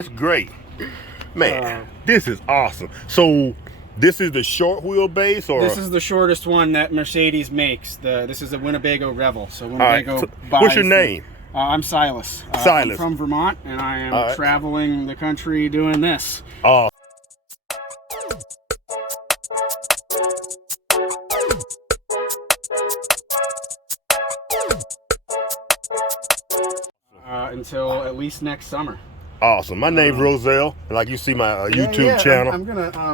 It's great. Man, this is awesome. So this is the short wheelbase, or This is the shortest one that Mercedes makes. This is a Winnebago Revel. So Winnebago all right. buys What's your name? I'm Silas. Silas. I'm from Vermont, and I am traveling the country doing this. Until at least next summer. Awesome. My name's Roselle, and like you see my YouTube channel. I'm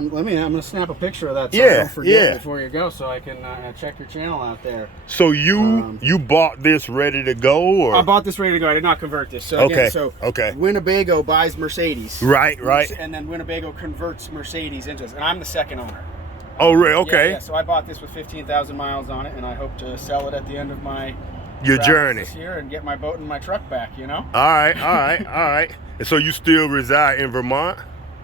gonna snap a picture of that. So Yeah, I don't forget yeah. before you go, so I can check your channel out there. So you bought this ready to go, or I bought this ready to go. I did not convert this. So Okay, again, okay. Winnebago buys Mercedes. Right. And then Winnebago converts Mercedes into this, and I'm the second owner. Oh, really? Okay. Yeah, so I bought this with 15,000 miles on it, and I hope to sell it at the end of my Your travels journey. this year and get my boat and my truck back. You know. All right. And so you still reside in Vermont?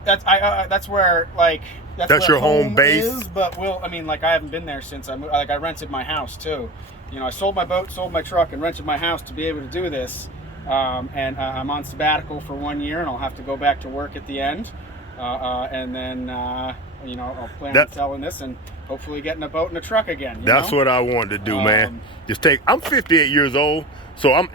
That's where that's That's where your home base? is, but I haven't been there since I rented my house too. You know, I sold my boat, sold my truck, and rented my house to be able to do this. And I'm on sabbatical for 1 year, and I'll have to go back to work at the end. And then I'll plan on selling this and hopefully getting a boat and a truck again. That's what I wanted to do, man. I'm 58 years old, so I'm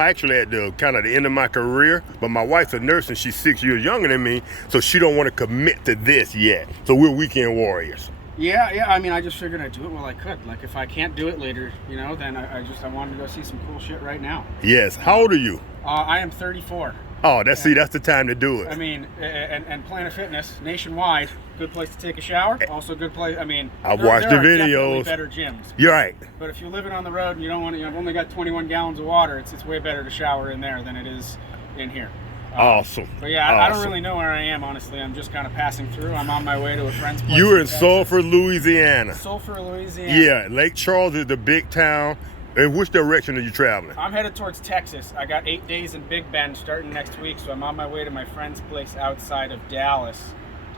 actually at the kind of the end of my career. But my wife's a nurse and she's 6 years younger than me, so she don't want to commit to this yet. So we're weekend warriors. Yeah. I mean, I just figured I'd do it while I could. Like, if I can't do it later, then I wanted to go see some cool shit right now. Yes. How old are you? I am 34. Oh, that's the time to do it. I mean, and Planet Fitness nationwide, good place to take a shower. Also, good place. I mean, I've watched the videos. Better gyms. You're right. But if you're living on the road and you don't want to, I've only got 21 gallons of water. It's way better to shower in there than it is in here. Awesome. But yeah, I don't really know where I am, honestly. I'm just kind of passing through. I'm on my way to a friend's place. You're in Sulphur, Louisiana. Sulphur, Louisiana. Yeah, Lake Charles is the big town. In which direction are you traveling? I'm headed towards Texas. I got 8 days in Big Bend starting next week, so I'm on my way to my friend's place outside of Dallas.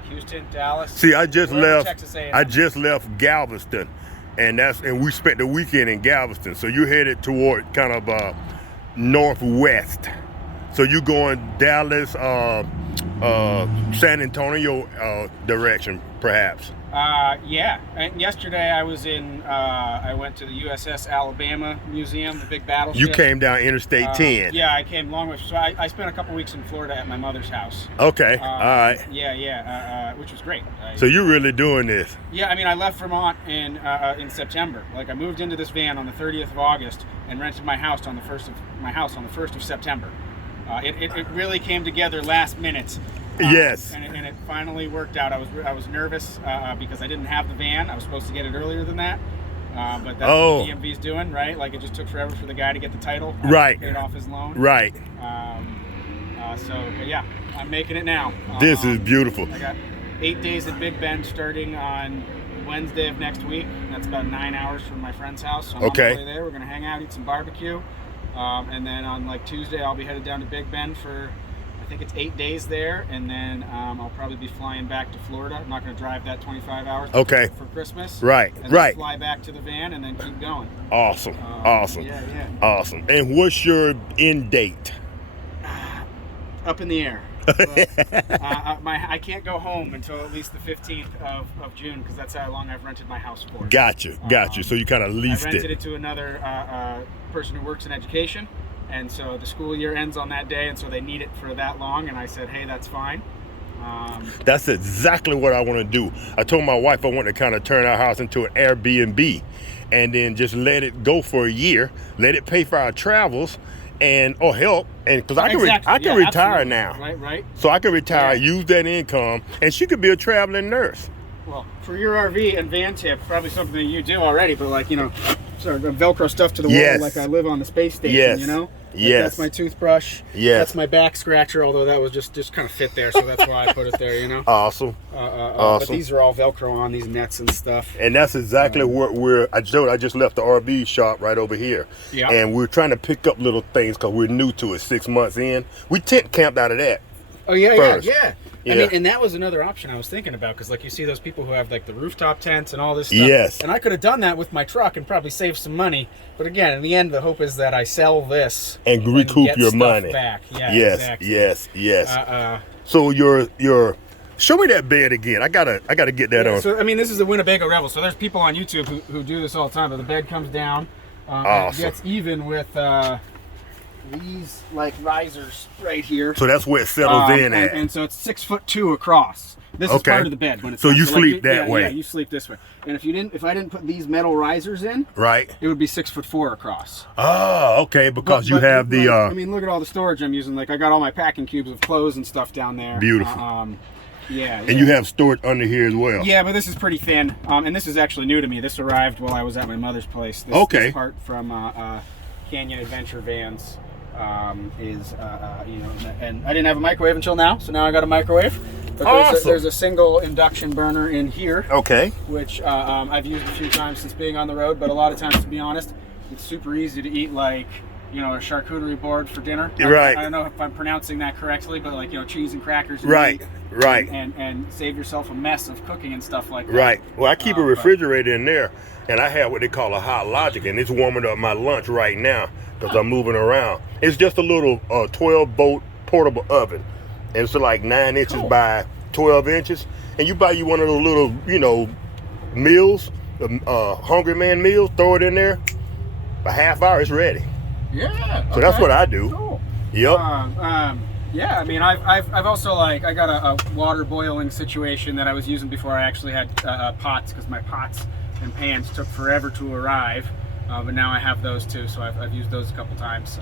Houston, Dallas. See, I just Texas A&M. left Galveston, and we spent the weekend in Galveston. So you're headed toward kind of northwest. So you going Dallas, San Antonio direction, perhaps. Yeah. And yesterday I was I went to the USS Alabama Museum, the big battleship. You came down Interstate 10. Yeah, I came long way. So I spent a couple weeks in Florida at my mother's house. Okay. All right. Yeah. Which was great. So you're really doing this? Yeah. I mean, I left Vermont in September. Like, I moved into this van on the 30th of August and rented my house on the 1st of September. It really came together last minute. Yes. And it finally worked out. I was nervous because I didn't have the van. I was supposed to get it earlier than that. But that's what the DMV's doing, right? Like, it just took forever for the guy to get the title. Right. Paid off his loan. Right. But yeah, I'm making it now. This is beautiful. I got 8 days at Big Bend starting on Wednesday of next week. That's about 9 hours from my friend's house. So I'm on my way there. We're going to hang out, eat some barbecue. And then on Tuesday, I'll be headed down to Big Bend for, I think it's 8 days there, and then I'll probably be flying back to Florida. I'm not going to drive that 25 hours for Christmas. Right, and then fly back to the van and then keep going. Awesome. Yeah. Awesome. And what's your end date? Up in the air. I can't go home until at least the 15th of June, because that's how long I've rented my house for. Got you. So you kind of leased I rented it to another person who works in education, and so the school year ends on that day, and so they need it for that long, and I said, hey, that's fine. That's exactly what I want to do. I told my wife I want to kind of turn our house into an Airbnb and then just let it go for a year, let it pay for our travels or help, and because I can retire now. Right. So I can retire, use that income, and she could be a traveling nurse. Well, for your RV and van tip, probably something that you do already, but sort of Velcro stuff to the wall, like I live on the space station, That's my toothbrush. Yes. That's my back scratcher, although that was just kind of fit there, so that's why I put it there, Awesome. But these are all Velcro on, these nets and stuff. And that's exactly what I just left the RV shop right over here. Yeah. And we're trying to pick up little things because we're new to it, 6 months in. We tent camped out of that Oh yeah, first. yeah. Yeah. I mean, and that was another option I was thinking about, because like you see those people who have like the rooftop tents and all this stuff. Yes. And I could have done that with my truck and probably saved some money. But again, in the end, the hope is that I sell this and recoup get your stuff money back. Yeah, yes, exactly. yes. So your show me that bed again. I gotta get that on. So I mean, this is the Winnebago Rebel. So there's people on YouTube who do this all the time. But the bed comes down. Awesome. It gets even with these like risers right here. So that's where it settles in at. And so it's 6'2" across. This is part of the bed when it's so not. you sleep that way. Yeah, you sleep this way. And if I didn't put these metal risers in, right, it would be 6'4" across. Oh, okay, because you have the. I mean, look at all the storage I'm using. Like I got all my packing cubes of clothes and stuff down there. Beautiful. Yeah. And you have storage under here as well. Yeah, but this is pretty thin. And this is actually new to me. This arrived while I was at my mother's place. This part from Canyon Adventure Vans is you know, and I didn't have a microwave until now, so now I got a microwave. But there's a single induction burner in here. Okay. Which I've used a few times since being on the road, but a lot of times, to be honest, it's super easy to eat like, you know, a charcuterie board for dinner. Right. I don't know if I'm pronouncing that correctly, but like, you know, cheese and crackers. And right. meat, Right. And save yourself a mess of cooking and stuff like that. Right. Well, I keep a refrigerator in there, and I have what they call a hot logic, and it's warming up my lunch right now because I'm moving around. It's just a little 12-volt portable oven, and it's like 9 inches by 12 inches. And you buy you one of those little, you know, meals, Hungry Man meals, throw it in there, a half hour, it's ready. Yeah. So that's what I do. Cool. Yep. Yeah, I mean, I've also like, I got a water boiling situation that I was using before I actually had pots, because my pots and pans took forever to arrive, but now I have those too, so I've used those a couple times.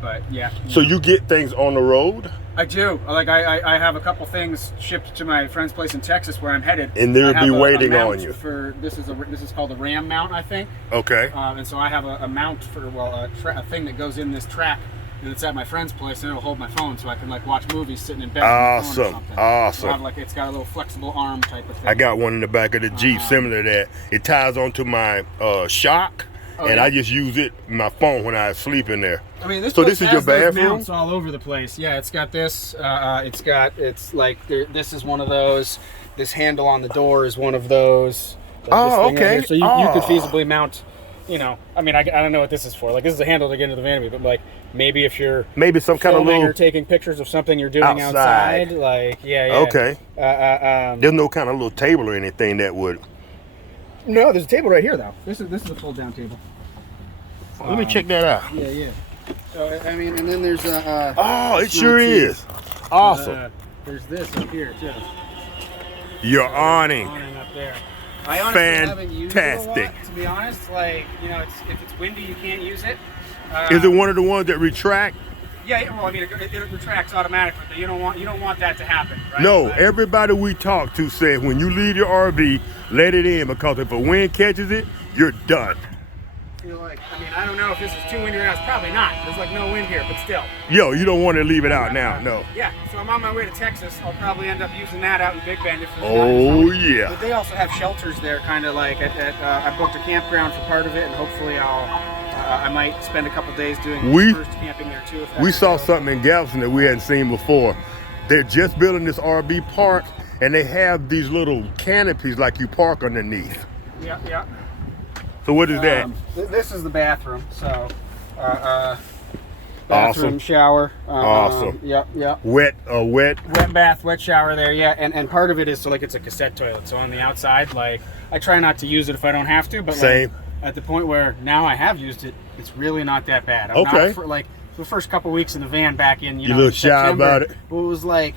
But yeah. So you get things on the road? I do. Like I have a couple things shipped to my friend's place in Texas where I'm headed, and they'll be waiting on you. This is called a Ram mount, I think. Okay. And so I have a mount for a thing that goes in this track. And it's at my friend's place, and it'll hold my phone, so I can like watch movies sitting in bed. Awesome, awesome. So like, it's got a little flexible arm type of thing. I got one in the back of the Jeep similar to that. It ties onto my shock, and I just use it my phone when I sleep in there. I mean, this is your bathroom? Mounts all over the place. Yeah, it's got this. It's like this is one of those. This handle on the door is one of those. Okay. So you could feasibly mount. You know, I mean, I don't know what this is for. Like, this is a handle to get into the van, but like, maybe if you're some kind of little or taking pictures of something you're doing outside, like, yeah. Okay. There's no kind of little table or anything that would. No, there's a table right here though. This is a fold down table. Let me check that out. Yeah. So I mean, and then there's it sure is. Awesome. There's this up here too. Your awning. Awning up there. I honestly haven't used it a lot, to be honest. Like, you know, if it's windy, you can't use it. Is it one of the ones that retract? Yeah, well, I mean, it retracts automatically, but you don't want that to happen, right? No, everybody we talked to said when you leave your RV, let it in, because if a wind catches it, you're done. You're like, I mean, I don't know if this is too windy or not. It's probably not. There's like no wind here, but still. Yo, you don't want to leave it out now, no. Yeah, so I'm on my way to Texas. I'll probably end up using that out in Big Bend if there's yeah. But they also have shelters there, kind of like I booked a campground for part of it, and hopefully I might spend a couple days doing first camping there too. We saw something in Galveston that we hadn't seen before. They're just building this RV park, and they have these little canopies like you park underneath. Yeah. So what is that? This is the bathroom. So, bathroom, awesome. shower. Awesome. Yep. Wet bath, wet shower there. Yeah, and part of it is so like it's a cassette toilet. So on the outside, like I try not to use it if I don't have to. But same. Like, at the point where now I have used it, it's really not that bad. I'm okay. Not for, like the first couple weeks in the van back in, you know, look shy about it. Well, it was like,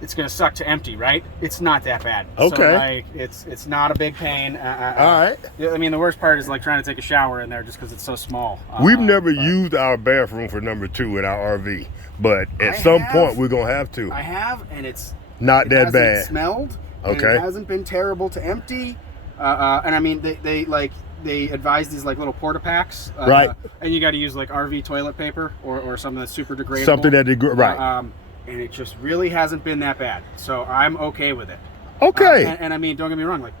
it's gonna suck to empty, right? It's not that bad. Okay. So like, it's not a big pain. All right. I mean, the worst part is like trying to take a shower in there just because it's so small. We've never used our bathroom for number 2 in our RV, but at some point we're gonna have to. I have, and it's not that bad. It smelled. Okay. It hasn't been terrible to empty. And I mean, they advise these like little porta packs, right? And you got to use like RV toilet paper or something that's super degradable. Something that right. And it just really hasn't been that bad, so I'm okay with it. Okay. And I mean, don't get me wrong, like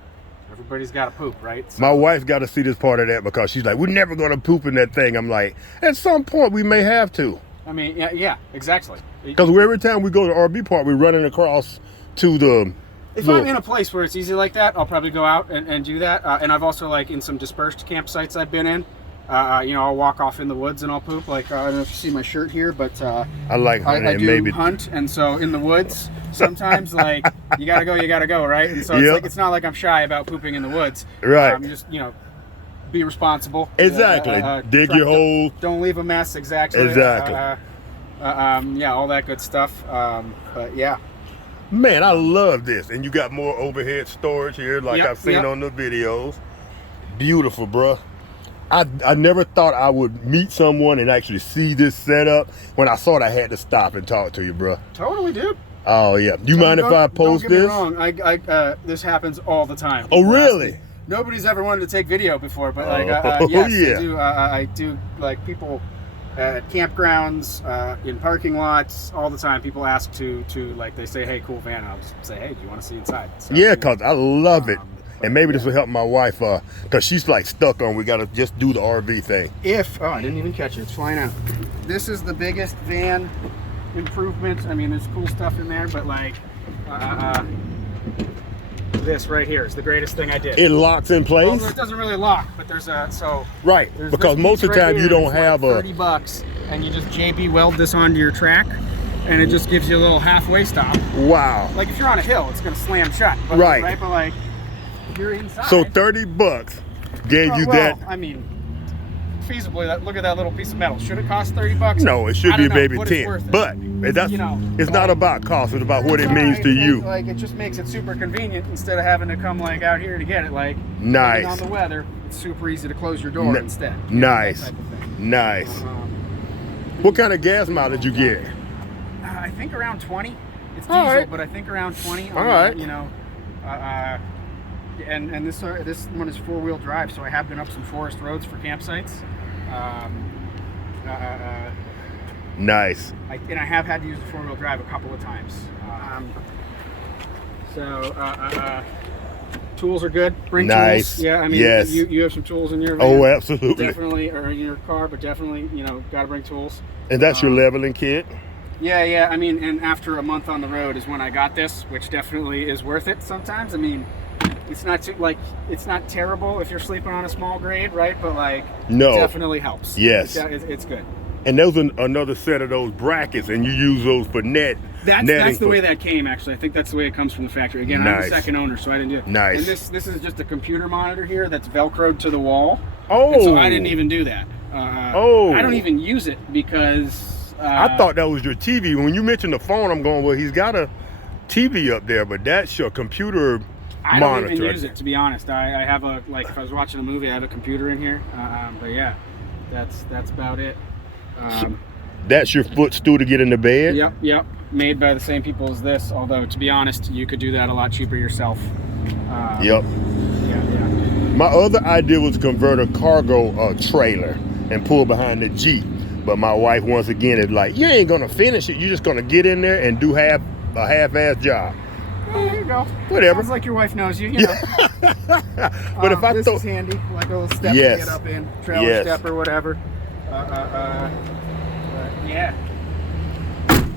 everybody's got to poop, right? So, my wife got to see this part of that because she's like, we're never gonna poop in that thing. I'm like, at some point we may have to. I mean, yeah, exactly. Because every time we go to the RV park, we're running across to the. If I'm in a place where it's easy like that, I'll probably go out and do that. And I've also, like, in some dispersed campsites I've been in, you know, I'll walk off in the woods and I'll poop. Like, I don't know if you see my shirt here, but I like hunting. I do maybe hunt, and so in the woods, sometimes, like, you gotta go, right? And so it's like, it's not like I'm shy about pooping in the woods. Right. Just, you know, be responsible. Exactly. Dig your hole. Don't leave a mess. Exactly. Exactly. Yeah, all that good stuff. But yeah. Man, I love this. And you got more overhead storage here, like I've seen on the videos. Beautiful, bruh. I never thought I would meet someone and actually see this setup. When I saw it, I had to stop and talk to you, bruh. Totally, dude. Oh, yeah. Do you mind if I post this? Don't get me wrong. This happens all the time. Oh, really? Nobody's ever wanted to take video before, but like, yes, I do. Like, people at campgrounds, in parking lots, all the time. People ask to like, they say, "Hey, cool van." And I'll just say, "Hey, do you want to see inside?" So, yeah, cause I love it, and maybe this will help my wife, cause she's like stuck on. We gotta just do the RV thing. I didn't even catch it. It's flying out. This is the biggest van improvement. I mean, there's cool stuff in there, but like, this right here is the greatest thing I did. It locks in place? Well, it doesn't really lock, but there's right, because most of the time you don't have like $30, and you just JB weld this onto your track, and it just gives you a little halfway stop. Wow. Like, if you're on a hill, it's gonna slam shut. But, right. But like, if you're inside. So $30 gave you that. I mean, feasibly, look at that little piece of metal. Should it cost $30? No, it should be maybe 10. But that's, you know, it's not about cost. It's about what it means to you. Like, it just makes it super convenient instead of having to come like out here to get it. Like, nice. On the weather, it's super easy to close your door instead. Nice. Nice. What kind of gas mileage you get? I think around 20. It's diesel, but I think around 20. All right. You know, and this one is 4-wheel drive, so I have been up some forest roads for campsites. Nice. And I have had to use the 4-wheel drive a couple of times. Tools are good. Bring nice. Tools. Yeah, I mean, yes. You have some tools in your van. Oh, absolutely. Definitely, or in your car, but definitely, you know, got to bring tools. And that's your leveling kit? Yeah. I mean, and after a month on the road is when I got this, which definitely is worth it sometimes. I mean, it's not it's not terrible if you're sleeping on a small grade, right? But like, no, it definitely helps. Yes. It's good. And there's another set of those brackets, and you use those for netting. That's the way that came, actually. I think that's the way it comes from the factory. Again, nice. I'm the second owner, so I didn't do it. Nice. And this is just a computer monitor here that's Velcroed to the wall. Oh. And so I didn't even do that. I don't even use it because... I thought that was your TV. When you mentioned the phone, I'm going, well, he's got a TV up there, but that's your computer I monitor. don't even use it, to be honest. I have like, if I was watching a movie, I have a computer in here. But yeah, that's about it. That's your footstool to get in the bed? Yep. Made by the same people as this, although, to be honest, you could do that a lot cheaper yourself. Yep. Yeah. My other idea was to convert a cargo trailer and pull behind the Jeep. But my wife, once again, is like, you ain't gonna finish it. You're just gonna get in there and do a half-ass job. Oh, there you go. Whatever. Sounds like your wife knows you, you know. But if I this is handy, like a little step to get up in, trailer step or whatever. Yeah.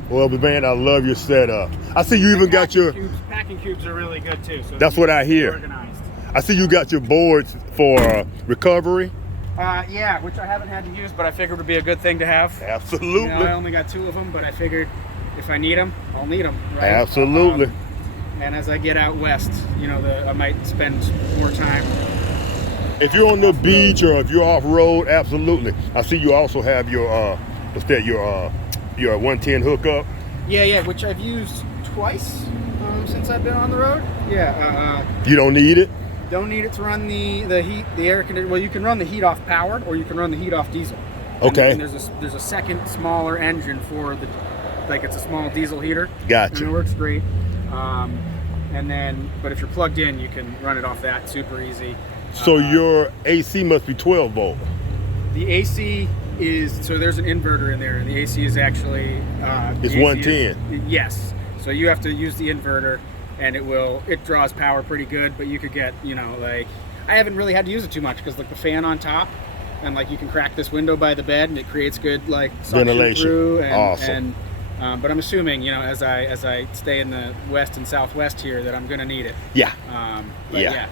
Well, man, I love your setup. I see you even got your... Packing cubes are really good, too. So that's what I hear. Organized. I see you got your boards for recovery. Yeah, which I haven't had to use, but I figured would be a good thing to have. Absolutely. You know, I only got 2 of them, but I figured if I need them, I'll need them, right? Absolutely. And as I get out west, you know, I might spend more time. If you're on the beach or if you're off-road, absolutely. I see you also have your, your 110 hookup. Yeah, which I've used twice since I've been on the road. Yeah. You don't need it? Don't need it to run the heat, the air conditioner. Well, you can run the heat off powered, or you can run the heat off diesel. Okay. And there's a second smaller engine for the, like, it's a small diesel heater. Gotcha. And it works great. And then, but if you're plugged in, you can run it off that super easy. So your AC must be 12 volt. The AC is, so there's an inverter in there, and the AC is actually it's 110. Yes. So you have to use the inverter, and it draws power pretty good, but you could get, you know, like, I haven't really had to use it too much because, like, the fan on top, and like, you can crack this window by the bed and it creates good, like, suction ventilation through, and, awesome. and But I'm assuming, you know, as I stay in the west and southwest here, that I'm gonna need it. Yeah. But yeah.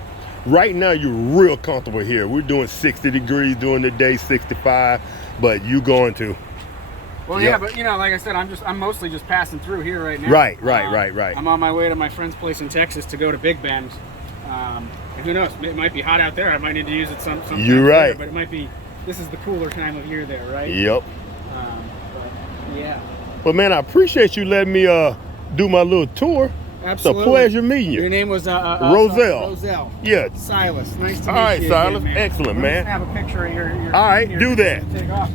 Right now you're real comfortable here. We're doing 60 degrees during the day, 65, but you going to. Well, yeah, but you know, like I said, I'm mostly just passing through here right now. Right. I'm on my way to my friend's place in Texas to go to Big Bend. And who knows? It might be hot out there. I might need to use it sometime. You're right. There, but it might be. This is the cooler time of year there, right? Yep. But yeah. Well, man, I appreciate you letting me do my little tour. Absolutely. It's a pleasure meeting you. Your name was Roselle. Roselle. Yeah. Silas. Nice to meet you. All right, Silas. Again, man. Excellent, We're man. just gonna have a picture of your All right, your do that. Take off.